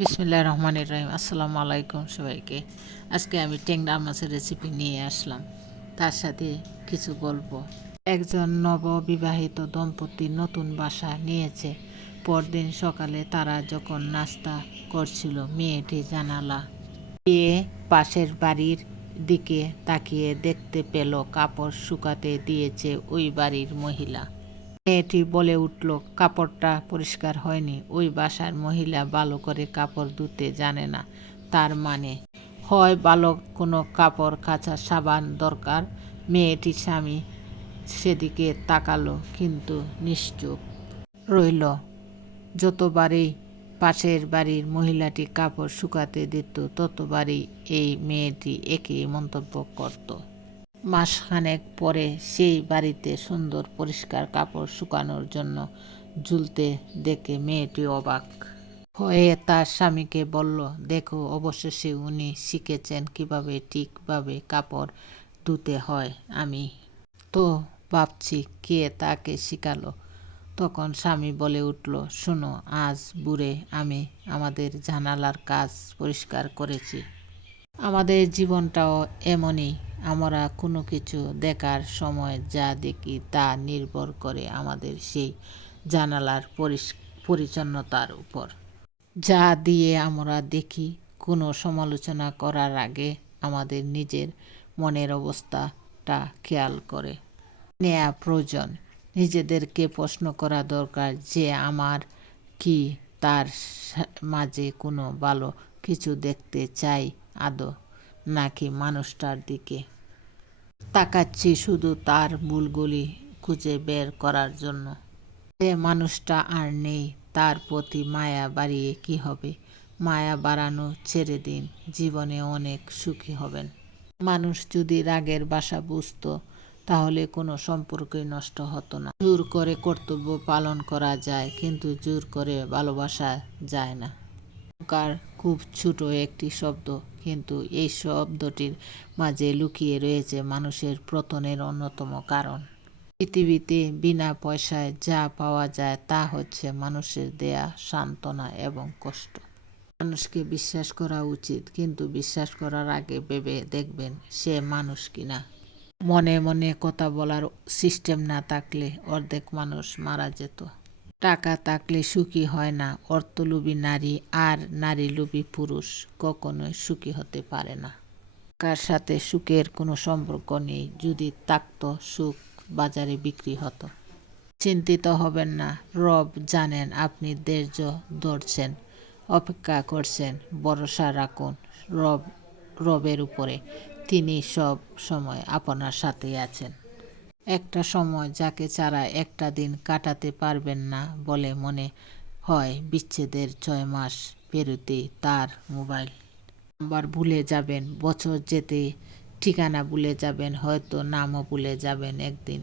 বিসমিল্লাহ রহমান রহিম, আসসালামু আলাইকুম সবাইকে। আজকে আমি টেংরা মাছের রেসিপি নিয়ে আসলাম। তার সাথে কিছু গল্প। একজন নববিবাহিত দম্পতি নতুন বাসা নিয়েছে। পরদিন সকালে তারা যখন নাস্তা করছিল, মেয়েটি জানালা দিয়ে পাশের বাড়ির দিকে তাকিয়ে দেখতে পেল, কাপড় শুকাতে দিয়েছে ওই বাড়ির মহিলা। মেয়েটি বলে উঠল, কাপড়টা পরিষ্কার হয়নি। ওই বাসার মহিলা ভালো করে কাপড় ধুতে জানে না। তার মানে হয় ভালো কোনো কাপড় কাচা সাবান দরকার? মেয়েটি স্বামী সেদিকে তাকালো, কিন্তু নিশ্চুপ রইল। যতবারই পাশের বাড়ির মহিলাটি কাপড় শুকাতে দিত, ততবারই এই মেয়েটি একই মন্তব্য করত। মাসখানেক পরে সেই বাড়িতে সুন্দর পরিষ্কার কাপড় শুকানোর জন্য ঝুলতে দেখে মেয়েটি অবাক হয়ে তার স্বামীকে বলল, দেখো, অবশেষে উনি শিখেছেন কীভাবে ঠিকভাবে কাপড় ধুতে হয়। আমি তো ভাবছি কে তাকে শিখালো। তখন স্বামী বলে উঠল, শোনো, আজ বুড়ে আমি আমাদের জানালার কাজ পরিষ্কার করেছি। আমাদের জীবনটাও এমনই। আমরা কোনো কিছু দেখার সময় যা দেখি তা নির্ভর করে আমাদের সেই জানালার পরিচ্ছন্নতার উপর। যা দিয়ে আমরা দেখি, কোনো সমালোচনা করার আগে আমাদের নিজের মনের অবস্থাটা খেয়াল করে। নেয়া প্রয়োজন। নিজেদেরকে প্রশ্ন করা দরকার যে আমার কি তার মাঝে কোনো ভালো কিছু দেখতে চাই আদৌ নাকি মানুষটার দিকে। তাকাচ্ছি শুধু তার ভুলগুলি খুঁজে বের করার জন্য। যে মানুষটা আর নেই, তার প্রতি মায়া বাড়িয়ে কি হবে? মায়া বাড়ানো ছেড়ে দিন, জীবনে অনেক সুখী হবেন। মানুষ যদি রাগের বাসা বুঝত, তাহলে কোনো সম্পর্কই নষ্ট হতো না। জোর করে কর্তব্য পালন করা যায়, কিন্তু জোর করে ভালোবাসা যায় না। অহংকার খুব ছোট একটি শব্দ। কিন্তু এই শব্দটির মাঝে লুকিয়ে রয়েছে মানুষের পতনের অন্যতম কারণ। পৃথিবীতে বিনা পয়সায় যা পাওয়া যায় তা হচ্ছে মানুষের দেয়া সান্ত্বনা এবং কষ্ট। মানুষকে বিশ্বাস করা উচিত, কিন্তু বিশ্বাস করার আগে ভেবে দেখবেন সে মানুষ কিনা। মনে মনে কথা বলার সিস্টেম না থাকলে অর্ধেক মানুষ মারা যেত। টাকা থাকলে সুখী হয় না। অর্থলোভী নারী আর নারীলোভী পুরুষ কখনোই সুখী হতে পারে না। কার সাথে সুখের কোনো সম্পর্ক নেই, যদি থাকত সুখ বাজারে বিক্রি হতো। চিন্তিত হবেন না, রব জানেন আপনি ধৈর্য ধরছেন, অপেক্ষা করছেন, ভরসা রাখুন রব, রবের উপরে। তিনি সব সময় আপনার সাথেই আছেন। একটা সময় যাকে ছাড়া একটা দিন কাটাতে পারবেন না বলে মনে হয় বিচ্ছেদের ছয় মাস পেরোতেই তার মোবাইল। নাম্বার ভুলে যাবেন, বছর যেতে ঠিকানা ভুলে যাবেন, হয়তো নামও ভুলে যাবেন একদিন।